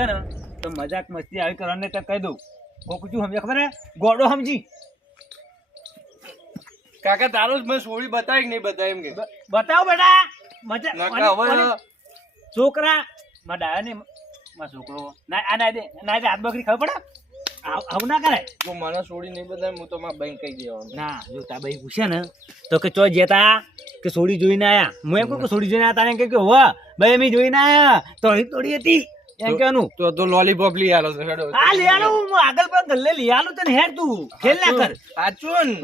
છે ને તો મજાક મસ્તી આવી કરવાને તો કહી દઉં. કોક શું સમજે ખબર હે? ગોડો સમજી. કાકા તારો જ મેં સોળી બતાવી નહીં બતાવી એમ કે? બતાવ બેટા. મજા છોકરા માં ડાયા ને માં છોકરો. ના આ ના દે ના દે હાથ બકરી ખબર પડે? આવું ના કરે. જો મને સોળી નહીં બતાવે હું તો મારા બહેન કહી દેવાનું ના જો તા ભાઈ પૂછે ને તો કે ચો જેતા કે સોડી જોઈને આયા. હું એમ કહું કે સોડી જોઈને આયા તારે કે હોવા ભાઈ અમે જોઈને આયા. તોડી તોડી હતી. કહેવાનું તો તો લોલીપોપ લઈ આલો છે હેડો. આ લઈ આલું હું આગળ પર ગલ્લે લઈ આલું તને હેડ તું. ખેલ ના કર સાચું ને.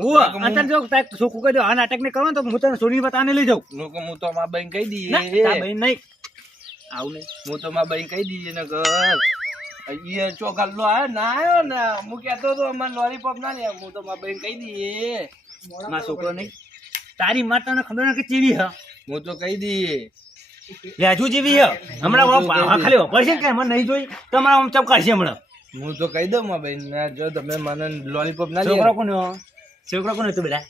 અંતર જો તાર છોકરું કહી દો આ નાટક ને કરો તો હું તને સોડી બતાને લઈ જાઉં. નકર હું તો મારા બેન કહી દઈએ. તા ભાઈ નહીં. આવું નહીં. હું તો બેન કહી દઈએ ને ઘર. એ ચોખાલો આવ્યો ના આવ્યો ને. હું કહેતો હતો અમારે લોલીપોપ ના લે હું તો મારા બેન કહી દઈએ. મારો છોકરો નહીં. તારી માતાને ખબર નથી કે ચીવી હા? હું તો કહી દઈએ. લેજુ જેવી હ. હમણાં ભા- ખાલી વપરશે કે મને નહીં જોઈ. તમારા આમ ચમકાશે હમણાં. હું તો કહી દઉં માં ભાઈ ને જો તમે મને લોલીપોપ ના છોકરો કોનો છોકરો કોનો તું બેટા?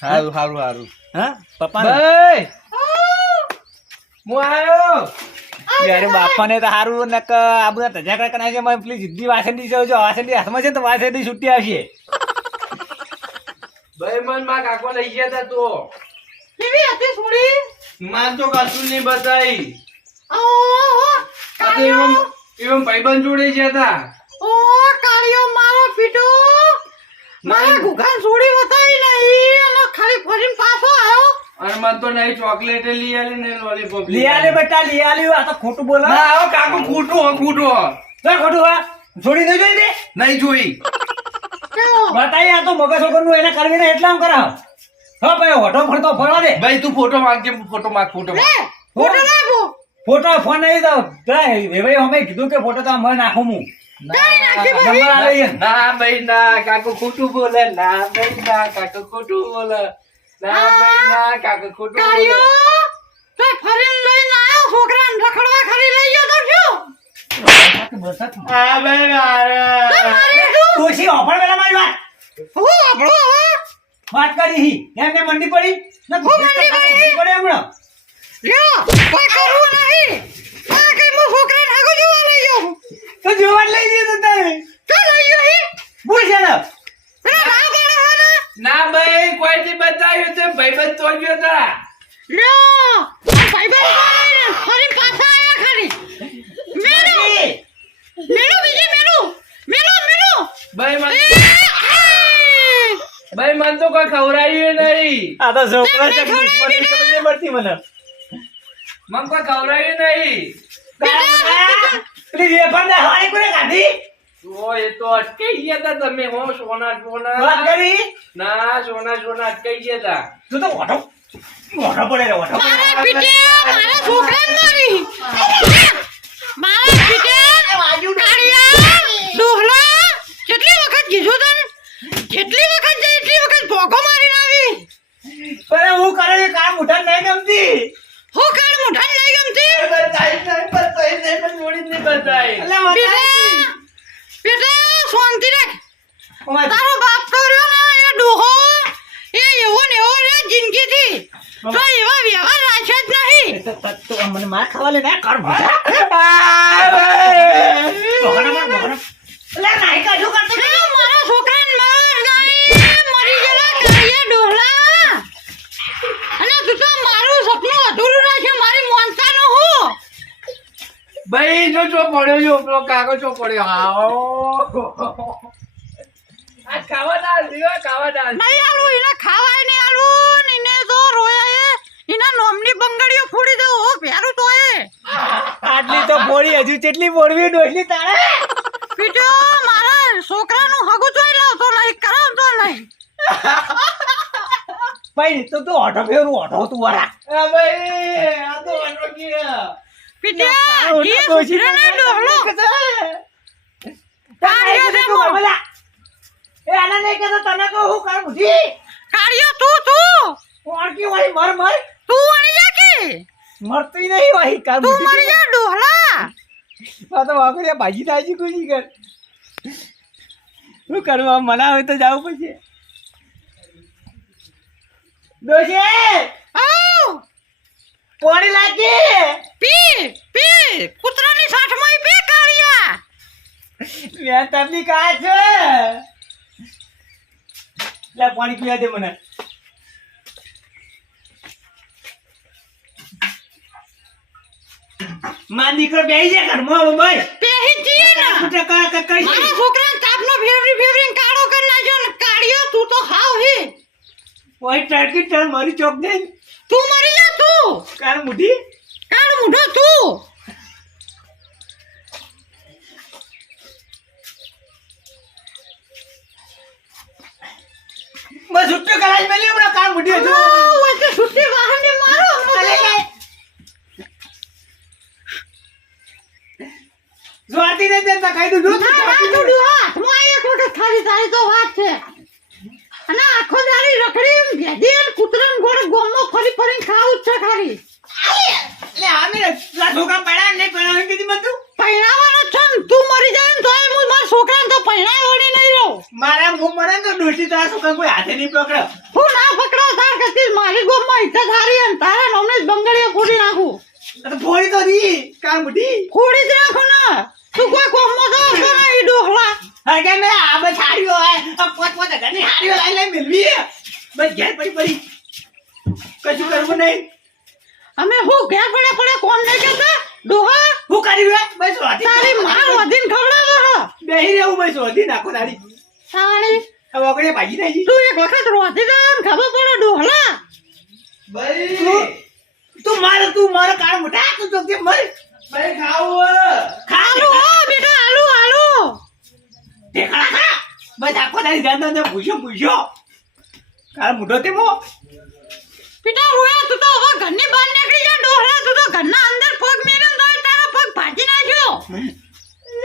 સારું સારું સારું હા? પપ્પા ભાઈ! હું આવ્યો? યાર બાપાને તો સારું નક આ બધા ધજા કરા છે મને પેલી જીદ્દી વાસંડી છે. જો વાસંડી હાથમાં છે ને તો વાસંડી છૂટી આવશે. ભાઈ મનમાં કાકો લઈ ગયા તા તો. કેવી હતી સોડી? માન તો કશું નહીં બતાવી. એવમ ભાઈબંધ જોડે ગયા હતા ઓ કાળિયો મારો પીટો મારા ગુગાન છોડી બતાવી નહીં અને ખાલી ફરીને પાછો આવ્યો. અને મન તો નહીં ચોકલેટ લઈ આલી ને લોલીપોપ લઈ આલે બેટા લઈ આલે આ તો ખોટું બોલા. ના આવો કાકો ખોટું હો ખોટું હો. તો ખોટું હા. છોડી નહીં જોઈ દે નહીં જોઈ. બતાવી આ તો મગજ વગરનું એને કરવી ને એટલા આમ કરાવ. હા ભાઈ ઓટો ફરતો ફરવા દે ભાઈ તું ફોટો માંગજે ફોટો માંગ ફોટો ફોટો નાખો. ફોટો ફોન નહીં તો ભાઈ અમે કીધું કે ફોટો તો મને નાખું હું. તારી નાખી ભાઈ. ના ભાઈ ના કાકો ખોટું બોલે. ના ભાઈ ના કાકો ખોટું બોલે. ના ભાઈ ના કાકો ખોટું બોલે. કાળિયો તો ફરીને લઈને આવ્યો છોકરાને રખડવા ખાલી લઈ ગયો તો શું? આ ભાઈ મારે. તું ડોશી ઓફર પેલા મારી વાત? હું આપણો હવે વાત કરી હી. એમને મંડી પડી? ને હું મંડી પડી? પડે હમણાં. લ્યો કોઈ કરવું નહીં. આ કઈ હું જોવા લઈ ગયો તો જોવા લઈ જઈએ તો તારે ક્યાં લઈ ગયો હી? પૂછ એને ના ભાઈ કોઈ થી બતાવ્યું તો ગયો તા. લ્યો ભાઈ કોણ ફરી પાછા આયા ખાલી. મેળો મેળો બીજી મેળો મેળો મેળો ભાઈ મન! ભાઈ મન તો કોઈ ખવડાયું નહીં. આ તો છોકરા છે તમને મને ખબર નહીં પડતી મને. મન કોઈ ખવડાયું નહીં. પેલી વેફર ને હવાઈ કોને કાઢી? ઓ એ તો અટકાઈ ગયા તા તમે હો સોના વાત સોના કરી? ના સોના સોના અટકાઈ ગયા તા. તું તો ઓઢો ઓઢો પડે રે ઓઢો. મારા પીઠે મારા છોકરાને મારી. મારા પીઠે કાળિયા ડોહલા કેટલી વખત કીધું તને? કેટલી વખત જઈ એટલી વખત ભોગો મારી આવી? પણ હું કરે છે કામ ઉઠા નહીં ગમતી. હું કાળ મોઢા નહીં ગમતી? બતાઈ નહીં બતાઈ નહીં પણ જોડી નહીં બતાઈ એટલે મને પીઠે પીઠે શાંતિ રાખ. તારો બાપ તો રહ્યો ને એ ડોહો એ એવો ને એવો રે જિંદગીથી. તો એવા વ્યવહાર રાખ્યા જ નહીં. તો- તો- તો મને માર ખાવા લે ના કર. બગડા માર, બગડા. એટલે નાઈ કાઢ્યું કરતો એ મારા છોકરાને માર ગાઈ મરી ગયેલા કાળિયા ડોહલા અને તું તો મારું સપનું અધૂરું રાખે મારી મોનતા નો હું? ભાઈ જો જો પડ્યો જો પેલો કાકો જો પડ્યો આવો. આ ખાવા દાલ દીવા ખાવા દાલ નહીં આલું એને ખાવાય નહીં આલું ને એને તો રોયા એ એના નોમની બંગડીઓ ફોડી દઉં. હો પ્યારું તો એ. આટલી તો પોળી હજુ કેટલી પોળવી ડોસલી તારે? પીટો મારા છોકરાનું હગું જોઈ લાવતો નહીં તો નહીં. ભાઈ તો તું ઓઢો ફેરું ઓઢો તું વરા ભાઈ આ તો ઓઢો ગયા. પીટ્યા ઘી સુધરે ને ડોહલો કાળિયો છે? મો. એ આને નહીં કહેતો તને કહું હું કર બુધી કાળિયો તું તું! ઓળખી હોય મર મર. તું જા કે? મરતી નહીં હોય કર તું મરી જા ડોહલા આ તો વાકડિયા ભાજી થાય છે ખુશી કર. શું કરવા મના હોય તો જવું પછી ડોશી! આવ! પાણી લાગી! પી પી કૂતરાની સાઠમાં પી કાળિયા. મેં તમને કહા છે. લે પાણી પીવા દે મને. માં દીકરો બેહી જાય ઘરમાં ભાઈ પેહી જઈએ ને. કુટે કા કા કઈ મારા છોકરા તાપનો ફેવરી ફેવરી કાળો કરી નાખ્યો ને કાળિયો તું તો હાવ હે ઓય ટરકી ટર મારી ચોક દે. તું મરી જા તું. કાર મુઢી? કાર મુઢો તું. બસ છૂટો કરાઈ મેલી હમણાં કાર મુઢી હજુ. ઓય તો વાહન ને મારો અલે લે. જોતી ને જનતા ખાઈ દઉં ના ના તું ડુહા હું આ એક વખત ખાલી તારી તો વાત છે અને આખો દાડી રખડી ભેદી અને કૂતરાને ગોળ ગોમમાં ફરી ફરીને ખાવું જ છે ખાલી લે આમે લા છોકરા પડ્યા નહીં પડ્યા કીધી મત તું પહેરાવાનો છે ને તું મરી જાય ને તોય હું મારા છોકરાને તો પહેરાય વળી નહીં રહું મારા મું મળે ને તો ડોશી તારા છોકરા કોઈ હાથે નહીં પકડે હું ના પકડો તાર કરતી મારી ગોમમાં ઇજ્જત હારી અને તારા નામને જ બંગડીઓ ફોડી નાખું તો ફોડી તો દી ફોડી જ રાખો ને. તું કોઈ ગોમમાં તો કરે ઈ ડોહલા. હા મે આ બસ હારીઓ હે આ પોત પોત ઘરની હાર્યો લઈ લઈ મિલવી બસ ઘેર પડી પડી. કશું કરવું નહીં. અમે હું ઘેર પડે પડે કોમ લઈ જતા ડોહા હું કરી હે બસ વાધી તારી માં વધીને ખવડાવો બેહી રહેવું બસ વાધી નાખો તારી તારી હવે ઓગણે ભાગી નાખી તું એક વખત રોધી ને ખબર પડે ડોહલા. ભાઈ તું મારે તું મારે કાળ મોટા તું તો કે મર. ભાઈ ખાવું? આલુ હો બેટા આલુ આલુ ઢેકડા ખા. બસ આખો તારી જાન ને પૂછ્યો પૂછ્યો કાર મોટો તે મો. બેટા રોયા તું તો હવે ઘરની બહાર નીકળી જા ડોહલા તું તો ઘરના અંદર પગ મેલ્યો તોય તારો પગ ભાજી નાખ્યો.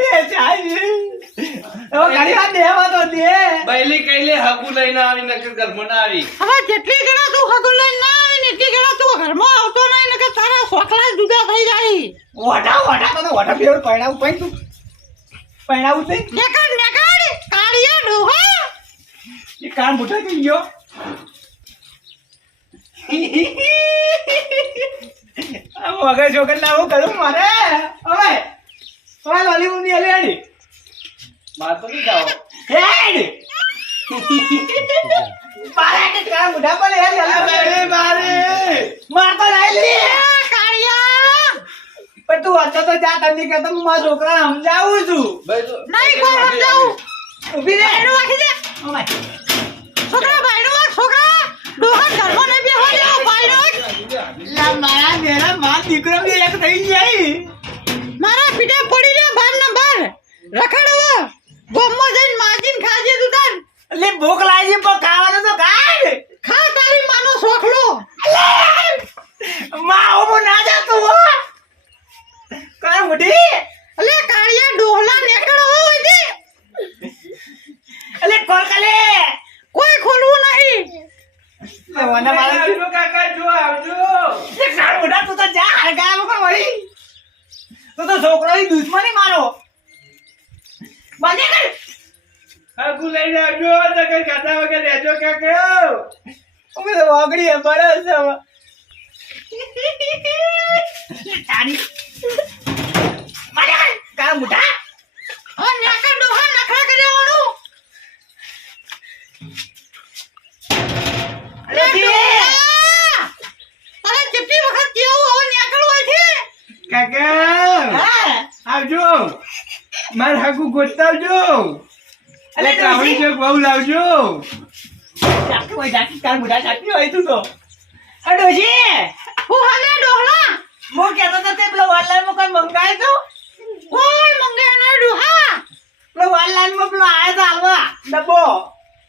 એ ચાઈ હવે ઘણી વાર દેવા તો દે. બૈલી કઈલે હગુ લઈને આવી નકર ઘરમાં ના આવી. હવે જેટલી ગણા તું હગું લઈને ના આવી ને એટલી ગણા તું ઘરમાં આવતો નહીં ને કે તારા સોખલા જ જુદા થઈ વઢા વઢા તને વડા બેવડ પૈણાવું પૈ તું. પૈણાવું તે નેકળ નેકળ કાળિયા ડોહો. એ કાન મોટો થઈ ગયો. આ વગર ના હું કરું મારે? હવે હવે લોલી મુની અલે હેડી. માર તો નહીં ખાવો હેડ. પારા કે કાર મોઢા પર હેડ અલે બારે બારે માર તો લઈ લે આ કાળિયા પણ તું જા તમને કે હું મારા છોકરાને સમજાવું છું. ભાઈ નહીં કોઈ સમજાવું. ઊભી રહે એનું વાખી દે ઓમાય છોકરા બાયણું વાગ છોકરા. ડોહા ઘરમાં નહીં બેહવા દેવો બાયણું વાગ લા મારા મેરા માં દીકરો બી એક થઈ જાય મારા પીઠે પડી લે ભાર નંબર બાર. રખડવો. ગોમમાં જઈને માજીન ખાજે તું તાર. એટલે ભૂખ લાગી પણ ખાવાનું તો ખાય ખા તારી માનો સોખલો માં હું ના જાતું હો કર મુઢી અલે કાળિયા ડોહલા નીકળો હોય છે એટલે કોલ કાલે કોઈ ખોલવું નહીં મને મારા આવજો કાકા જો આવજો એ કાળ મોઢા તું તો જા હરગા વગર વળી તું તો છોકરો દુશ્મની મારો બને કર હગુ લઈને આવજો નગર ખાતા વગર રહેજો કાકા અમે તો વાગડી અમારા છે તારી ડોહા નખરા અરે વખત કેવું હવે નેકળવું હોય છે કાકા આવજો. મારા હગુ ગોતાવજો અલે અલે કાવડી ડોશી. બહુ લાવજો. જાકી હોય જાકી કાળ મુડા જાકી હોય તું તો. અ ડોશી હું હાલે ડોહલા મો કેતો તો તે પેલો ઓનલાઈનમાં કોઈ મંગાય તો? કોઈ મંગાય ન ડોહા? પેલો ઓનલાઈનમાં પેલો આયો તો હાલવા ડબ્બો.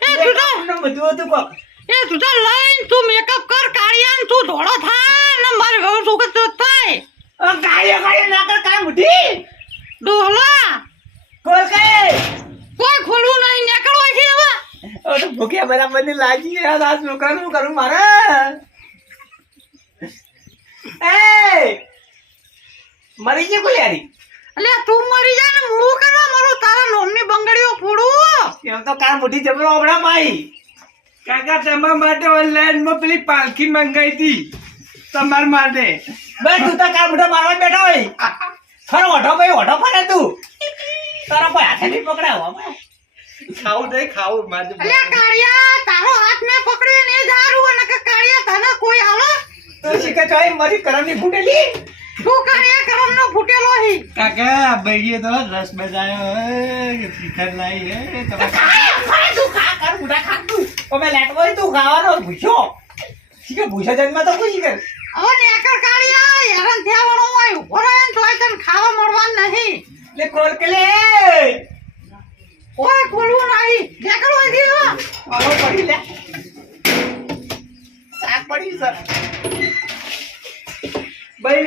એ તું તો બધું હતું કોક. એ તું તો લઈને તું મેકઅપ કર કાળિયાન તું ધોળો થા ને મારે ઘર સુખ તો થાય. કાળિયા કાળિયા ના કર કાય મુઢી. ડોહલા. કોલ કે કોઈ ખોલવું નહીં નીકળો છે તો ભૂખ્યા બરાબર મને લાગી ગયા આ છોકરાનું નું કરું મારે. એ મરી ગઈ ગુલિયારી અલે તું મરી જા ને હું કરવા મારું? તારા નોમની બંગડીઓ ફોડું. એમ તો કાળ મોટી જબરો હમણાં માઈ કાકા તમારા માટે ઓનલાઈનમાં પેલી પાલખી મંગાઈ હતી તમાર માટે. બે તું તો કાલ મોટા મારવા બેઠા બેઠો હોય? ફરો ઓઢો ભાઈ ઓઢો ફરે તું. તારો કોઈ હાથે નહીં પકડાવો ખાવું નહીં ખાવું. મારે અલ્યા કાળિયા તારો હાથ મેં પકડી ને એ જ અને કે કાળિયા તને કોઈ હાલો? તો શીખે ચોય મારી કરમની ફૂટેલી? તું કાળિયા કરમનો ફૂટેલો હી. કાકા ભાઈએ તો રસ બજાયો શિખર લાઈ હે તમે ખા તું ખા કર મોઢા ખા તું. અમે લેટવો હોય તું ખાવાનો ભૂસ્યો. શીખે ભૂસ્યો જન્મ તો કોઈ શીખે હવે નેકર કાળિયા હેરાન થયાવાનો હોય ઊભો તોય તને ખાવા મળવાનું નહીં. લે કોલ કે લે? ઓય ખોલવું નહીં નેકર હોય દીવા આવો પડી લે. શાક પડી સર.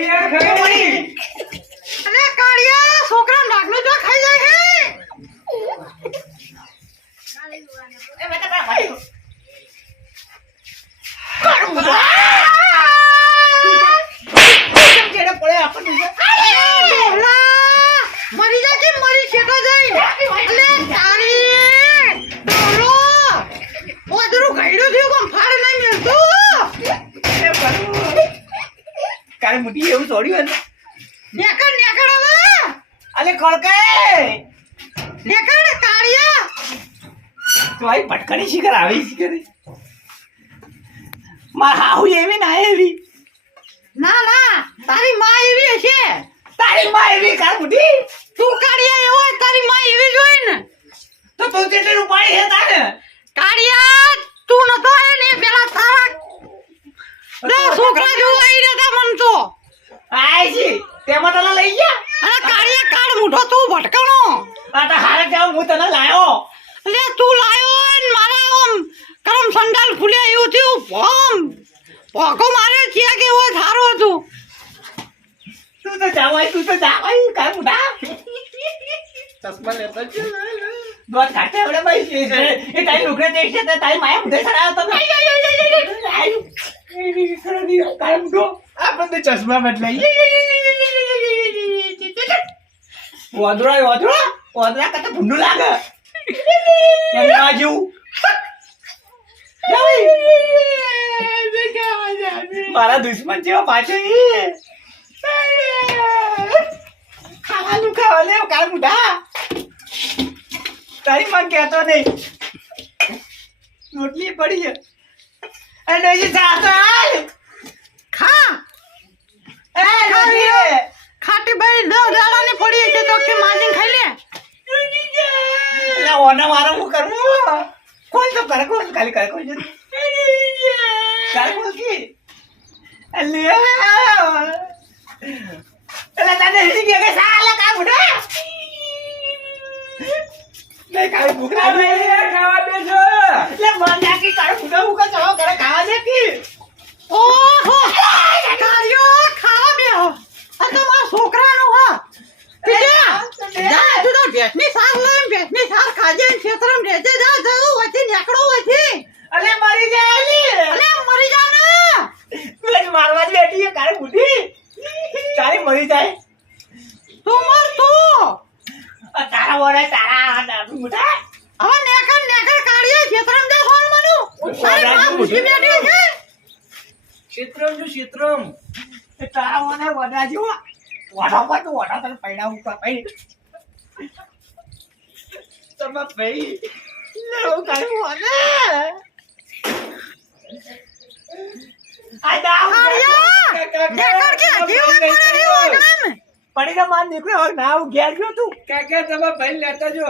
યાર ખબર પડી અલે કાળિયા છોકરા નાગનું જો ખાઈ જાય હે. એ બેટા બા ભાઈ કેમ કેડે પડે આપણને ડોહલા! મરી જા કે મરી છેટો જઈ અલે તારી ડોહલો! ઓદરું ગયડું થયું કોમ ફાડ નહીં મિલતું મુઠી એવું છોડ્યું ને નેકર નેકર હવે! અલે ખોળકે નેકર તાળિયા તો આઈ પટકણી શીખર આવી શીખર. માર હાહુ એવી ના એવી. ના ના તારી માં એવી હશે. તારી માં એવી કાલ મુઠી તું કાળિયા એવો તારી માં એવી જોઈ ને. તો તું કેટલી રૂપાળી હે તારે? કાળિયા તું નતો આયો ને એ પેલા તારા છોકરા જેવું આવી રહ્યા મન તો. આય છી તેમાં તને લઈ ગયા? અને કાળિયા કાળ મૂઠો તું ભટકણો. આ તો હારે જાવ હું તને લાયો. અલે તું લાયો ને મારા આમ કરમ સંડાલ ખુલ્યા એવું થયું ભોમ. ભોકો મારે છે કે એવો સારું હતું. તું તો જાવાય તું તો જાવાય કાળ મુઠા ચશ્મા લેતા જ દોત કાઢે હવે ભાઈ એ એ તારી લુકડે તે છે તારી માયા મુઢે સડાયો તમે કાલ મુઢો આપણે ચશ્મા બદલાઈ ઓદરો ઓદરો ઓદરા કરતા ભૂંડું લાગે એમ બાજુ મારા દુશ્મન જેવા પાછો ઈ. ખાવાનું ખાવા લે કાલ મુઢા તારી માં કહેતો નહીં. રોટલી પડી છે. અને હજી સાતો હાલ. ખા. એ રોટલી ખાટી બાઈ દો દાડાની પડી છે તો કે માજીને ખાઈ લે. એટલે ઓના મારે હું કરવું કોઈ તો કરે? કોઈ ખાલી કરે? કોઈ જતું તારે બોલ કે એટલે એટલે તને હિડી ગયા કે સાલા કા બુડા નહીં ખાવી ભૂખ લાગી ખાવા બેસો એટલે મન નાખી કાઢ બુડા મુકા ચલો કરે ખાવા દે કે ઓહો કાળિયો ખાવા બેહો આ તો મારા છોકરાનું હા પીજા જા તું તો ભેંસની સાર લઈને ભેંસની સાર ખાજે ને ખેતરમાં રહેજે જા જવું વચ્ચે નીકળો વચ્ચે અલે મરી જાય લી અલે મરી જા ને પેલી મારવા જ બેઠી છે કારે બુઢી તારી મરી જાય તું મર તું આ તારા વડે તારા આ ડાબી મુઠા હવે નેકર નેકર કાઢીએ ખેતરમાં જા ફોન મનું તારી માં ભૂસી બેઠી છે ક્ષેત્રમ જો ક્ષેત્રમ એ તારા મને વડા જો વડા પર તું વડા તને પૈડા ઉપર પૈ. તમે ભાઈ. લો કાઈ મને આ દાવ. દેખર કે જીવન પડે રહ્યો નામ પડી તો માન નીકળ્યો હવે ના હું ઘેર ગયો તું. કે તમે ભાઈ લેતા જો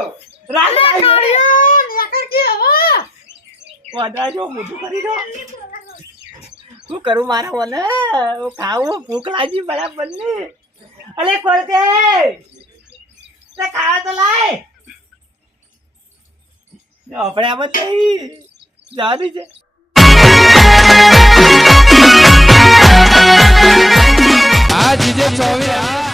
રાલે કાળિયો નેકર કે હવે વડા જો મોઢું કરી દો. શું કરું મારા મને? હું ખાવું, ભૂખ લાગી મારા બંને અલે કોલતે તે ખાવા તો લાય. આપણે આમ જ જવાનું છે. આ જીજે ચોવી આ